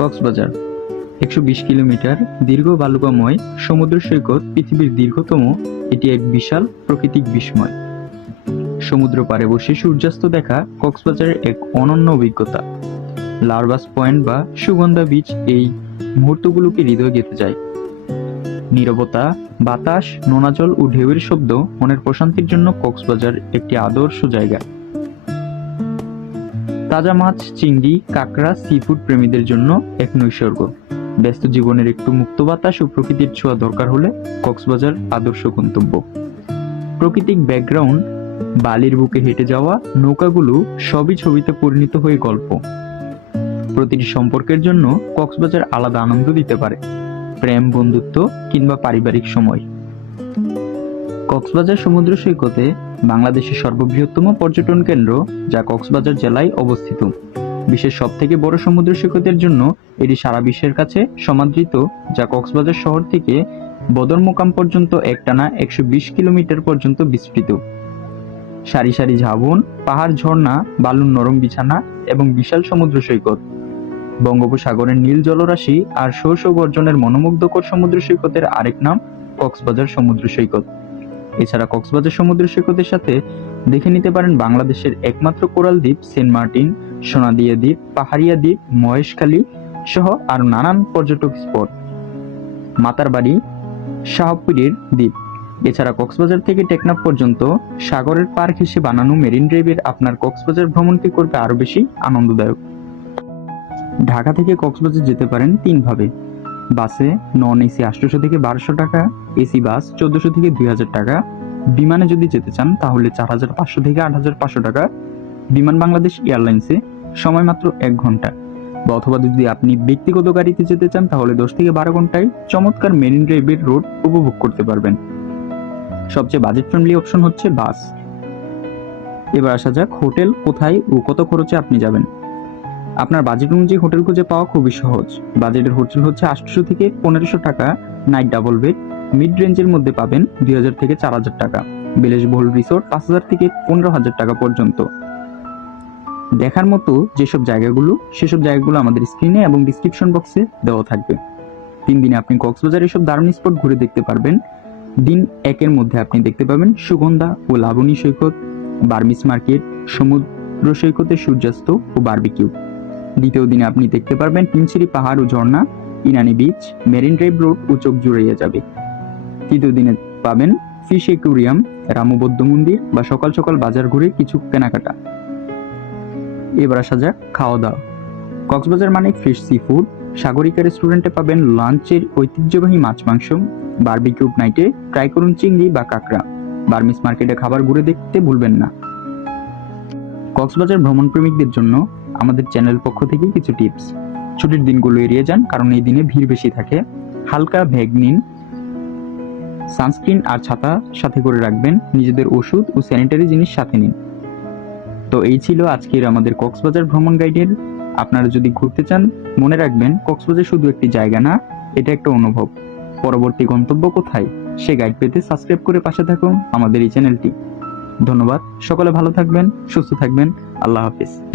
Cox's Bazar ১২০ kilometre দীর্ঘ বালুকাময় সমুদ্র সৈকত পৃথিবীর দীর্ঘতম। এটি এক বিশাল প্রাকৃতিক বিস্ময়। সমুদ্র পাড়ে বসে সূর্যাস্ত দেখা কক্সবাজারের এক অনন্য অভিজ্ঞতা। লারবাস পয়েন্ট বা সুগন্ধা বিচ এই মুহূর্তগুলোকে হৃদয় গেঁথে যায়। নীরবতা, বাতাস, নোনা জল ও ঢেউয়ের শব্দ মনের প্রশান্তির জন্য কক্সবাজার একটি আদর্শ জায়গা। তাজা মাছ, চিংড়ি, কাঁকড়া, সি-ফুড প্রেমীদের জন্য এক নৈসর্গ। ব্যস্ত জীবনের একটু মুক্ত বাতাস ও প্রকৃতির ছোঁয়া দরকার হলে কক্সবাজার আদর্শ গন্তব্য। প্রাকৃতিক ব্যাকগ্রাউন্ড, বালির বুকে হেঁটে যাওয়া নৌকাগুলো সবই ছবিতে পরিণত হয়ে গল্প। প্রতিটি সম্পর্কের জন্য কক্সবাজার আলাদা আনন্দ দিতে পারে, প্রেম, বন্ধুত্ব কিংবা পারিবারিক সময়। কক্সবাজার সমুদ্র সৈকতে বাংলাদেশের সর্ববৃহত্তম পর্যটন কেন্দ্র, যা কক্সবাজার জেলায় অবস্থিত। বিশ্বের সবথেকে বড় সমুদ্র সৈকতের জন্য এটি সারা বিশ্বের কাছে সমাদৃত, যা কক্সবাজার শহর থেকে বদরমোকাম পর্যন্ত একটানা ১২০ কিলোমিটার পর্যন্ত বিস্তৃত। সারি সারি ঝাবন, পাহাড়, ঝর্ণা, বালুর নরম বিছানা এবং বিশাল সমুদ্র সৈকত। বঙ্গোপসাগরের নীল জলরাশি আর শো শো গর্জনের মনোমুগ্ধকর সমুদ্র সৈকতের আরেক নাম কক্সবাজার সমুদ্র সৈকত। এছাড়া কক্সবাজার সমুদ্র সৈকতের সাথে দেখে নিতে পারেন বাংলাদেশের একমাত্র কোরাল দ্বীপ সেন্ট মার্টিন, সোনাদিয়া দ্বীপ, পাহাড়িয়া দ্বীপ, মহেশখালী সহ আরো নানান পর্যটক স্পট, মাতারবাড়ি, শাহপুরীর দ্বীপ। এছাড়া কক্সবাজার থেকে টেকনাফ পর্যন্ত সাগরের পার ঘেঁষে বানানো মেরিন ড্রাইভের আপনার কক্সবাজার ভ্রমণকে করবে আরো বেশি আনন্দদায়ক। ঢাকা থেকে কক্সবাজার যেতে পারেন ৩ ভাবে। বাসে নন এসি ৮০০ থেকে ১২০০ টাকা, এসি বাস ১৪০০ থেকে ২০০০ টাকা। বিমানে যদি যেতে চান তাহলে ৪৫০০ থেকে ৮৫০০ টাকা। বিমান বাংলাদেশ এয়ারলাইন্সে সময় মাত্র ১ ঘন্টা। বা অথবা যদি আপনি ব্যক্তিগত গাড়িতে যেতে চান তাহলে ১০ থেকে ১২ ঘন্টায় চমৎকার মেরিন ড্রাইভের রোড উপভোগ করতে পারবেন। সবচেয়ে বাজেট ফ্রেন্ডলি অপশন হচ্ছে বাস। এবার আসা যাক হোটেল কোথায় ও কত খরচে আপনি যাবেন। আপনার বাজেট অনুযায়ী হোটেল খুঁজে পাওয়া খুবই সহজ। বাজেটের হোটেল হচ্ছে ৮০০ থেকে ১৫০০ টাকা, নাইট ডাবল বেড। মিড রেঞ্জের মধ্যে পাবেন ২০০০ থেকে ৪০০০ টাকা। বিলাসবহুল রিসোর্ট ৫০০০ থেকে ১৫০০০ টাকা পর্যন্ত। দেখার মতো সেসব জায়গাগুলো আমাদের স্ক্রিনে এবং ডিসক্রিপশন বক্সে দেওয়া থাকবে। ৩ দিনে আপনি কক্সবাজার এসব দারুণ স্পট ঘুরে দেখতে পারবেন। দিন ১-এর মধ্যে আপনি দেখতে পাবেন সুগন্ধা ও লাবণী সৈকত, বার্মিস মার্কেট, সমুদ্র সৈকতের সূর্যাস্ত ও বারবিকিউ। দ্বিতীয় দিনে আপনি দেখতে পারবেন তিনচিরি পাহাড় ও ঝর্ণা, Inani beach, marine drive road ও চোখ জুড়াইয়া যাবে। তৃতীয় দিনে পাবেন ফিশ অ্যাকুরিয়াম, রামু বৌদ্ধ মন্দির বা সকাল সকাল বাজার ঘুরে কিছু কেনাকাটা। এবার আসা যাক খাওয়া দাওয়া। কক্সবাজার মানে ফ্রেশ সি ফুড। সাগরিকা রেস্টুরেন্টে পাবেন লাঞ্চের ঐতিহ্যবাহী মাছ মাংস। বারবিকিউ নাইটে ট্রাই করুন চিংড়ি বা কাঁকড়া। বার্মিস মার্কেটে খাবার ঘুরে দেখতে ভুলবেন না। কক্সবাজার ভ্রমণ প্রেমিকদের জন্য আমাদের চ্যানেল পক্ষ থেকে কিছু টিপস। ছুটির দিনগুলো এড়িয়ে যান, কারণ এই দিনে ভিড় বেশি থাকে। হালকা ব্যাগ নিন, সানস্ক্রিন আর ছাতা সাথে করে রাখবেন। নিজেদের ওষুধ ও স্যানিটারি জিনিস সাথে নিন। তো এই ছিল আজকের আমাদের কক্সবাজার ভ্রমণ গাইডের। আপনারা যদি ঘুরতে চান মনে রাখবেন কক্সবাজার শুধু একটি জায়গা না, এটা একটা অনুভব। পরবর্তী গন্তব্য কোথায় সে গাইড পেতে সাবস্ক্রাইব করে পাশে থাকুন আমাদের এই চ্যানেলটি। ধন্যবাদ। সকলে ভালো থাকবেন, সুস্থ থাকবেন। আল্লাহ হাফেজ।